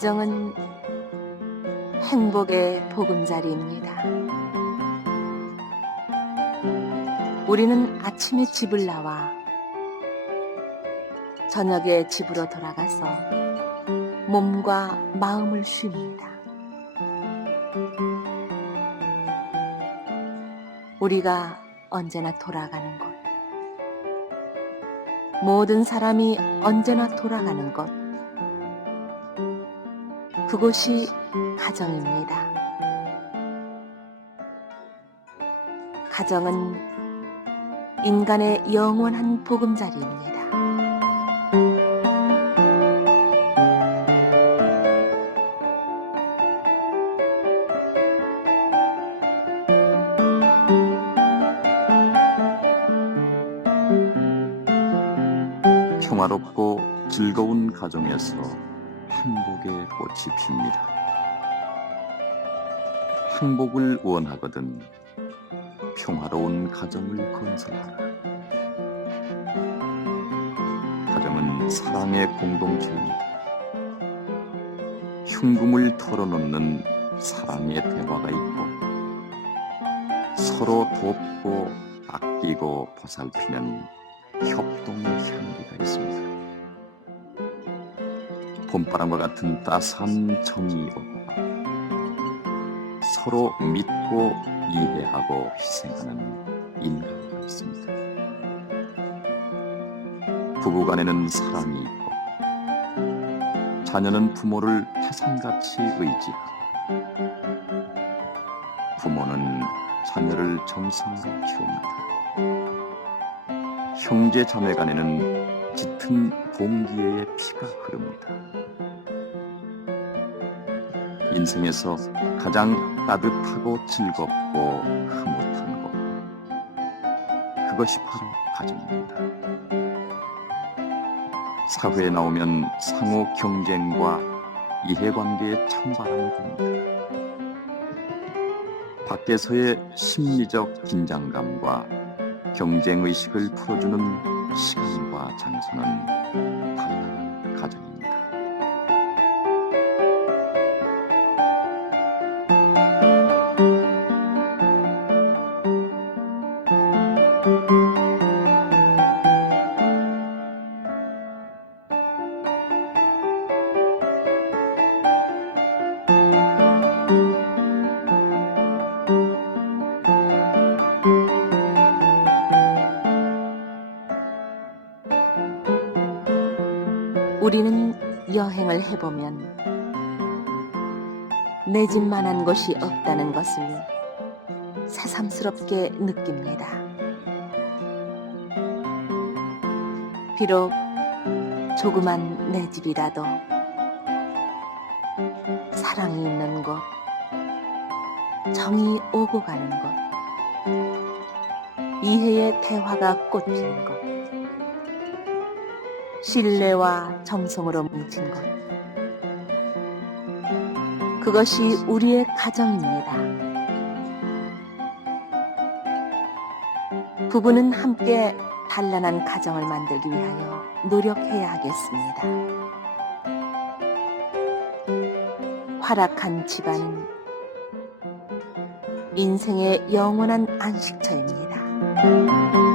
가정은 행복의 보금자리입니다. 우리는 아침에 집을 나와 저녁에 집으로 돌아가서 몸과 마음을 쉽니다. 우리가 언제나 돌아가는 곳. 모든 사람이 언제나 돌아가는 곳. 그곳이 가정입니다. 가정은 인간의 영원한 보금자리입니다. 평화롭고 즐거운 가정에서 행복의 꽃이 핍니다. 행복을 원하거든 평화로운 가정을 건설하라. 가정은 사랑의 공동체입니다. 흉금을 털어놓는 사랑의 대화가 있고 서로 돕고 아끼고 보살피는 협동의 향기가 있습니다. 봄바람과 같은 따스한 정이 오고 서로 믿고 이해하고 희생하는 인간가 있습니다. 부부간에는 사랑이 있고 자녀는 부모를 태산같이 의지하고 부모는 자녀를 정성으로 키웁니다. 형제 자매 간에는 짙은 동기의 피가 흐릅니다. 인생에서 가장 따뜻하고 즐겁고 흐뭇한 것. 그것이 바로 가정입니다. 사회에 나오면 상호 경쟁과 이해관계의 찬바람이 붑니다. 밖에서의 심리적 긴장감과 경쟁의식을 풀어주는 시간과 장소는 단란한 가정입니다. 우리는 여행을 해보면 내 집만한 곳이 없다는 것을 새삼스럽게 느낍니다. 비록 조그만 내 집이라도 사랑이 있는 곳, 정이 오고 가는 곳, 이해의 대화가 꽃피는 곳, 신뢰와 정성으로 뭉친 것. 그것이 우리의 가정입니다. 부부는 함께 단란한 가정을 만들기 위하여 노력해야 하겠습니다. 활악한 집안은 인생의 영원한 안식처입니다.